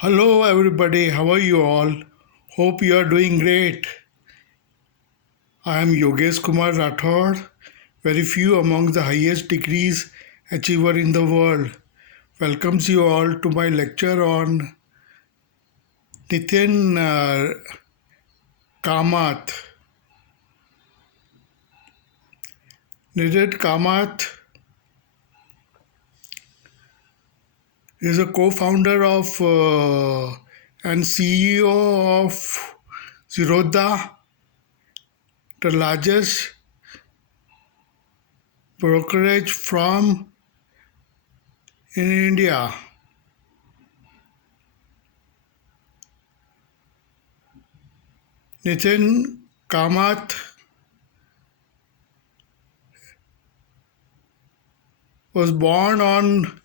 Hello, everybody. How are you all? Hope you are doing great. I am Yogeshkumar Rathod, very few among the highest degrees achiever in the world. Welcomes you all to my lecture on NITHIN Kamath. NITHIN Kamath is a co-founder of and CEO of Zerodha, the largest brokerage firm in India. NITHIN Kamath was born on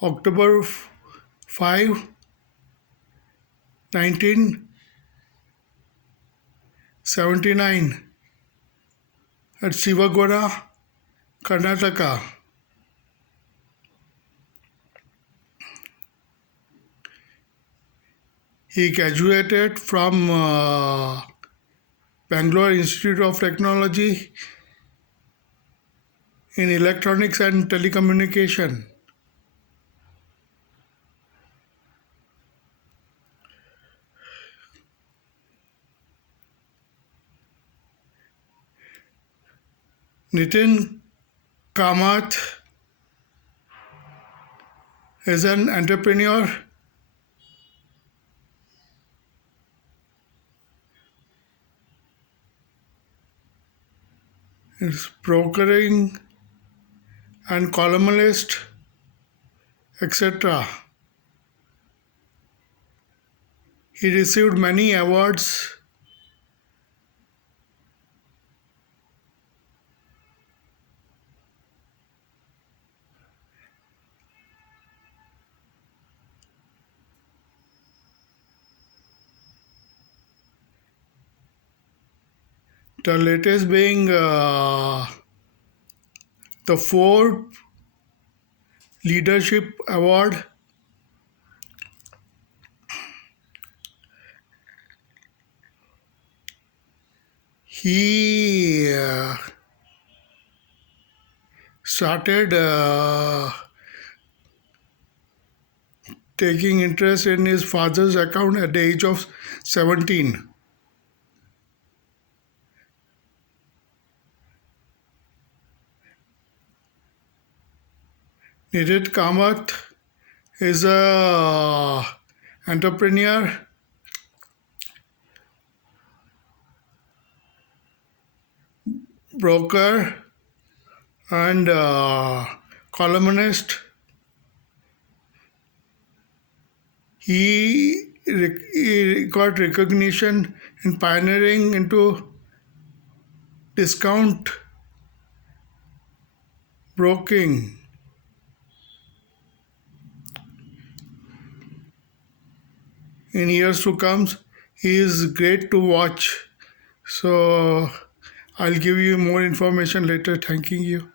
October 5, 1979 at Sivagoda, Karnataka. He graduated from Bangalore Institute of Technology in Electronics and Telecommunication. NITHIN Kamath is an entrepreneur, is brokering and columnist, etc. He received many awards. The latest being the Forbes Leadership Award. He started taking interest in his father's account at the age of 17. NITHIN Kamath is a entrepreneur, broker, and columnist. He got recognition in pioneering into discount broking. In years to come, he is great to watch. So I'll give you more information later. Thanking you.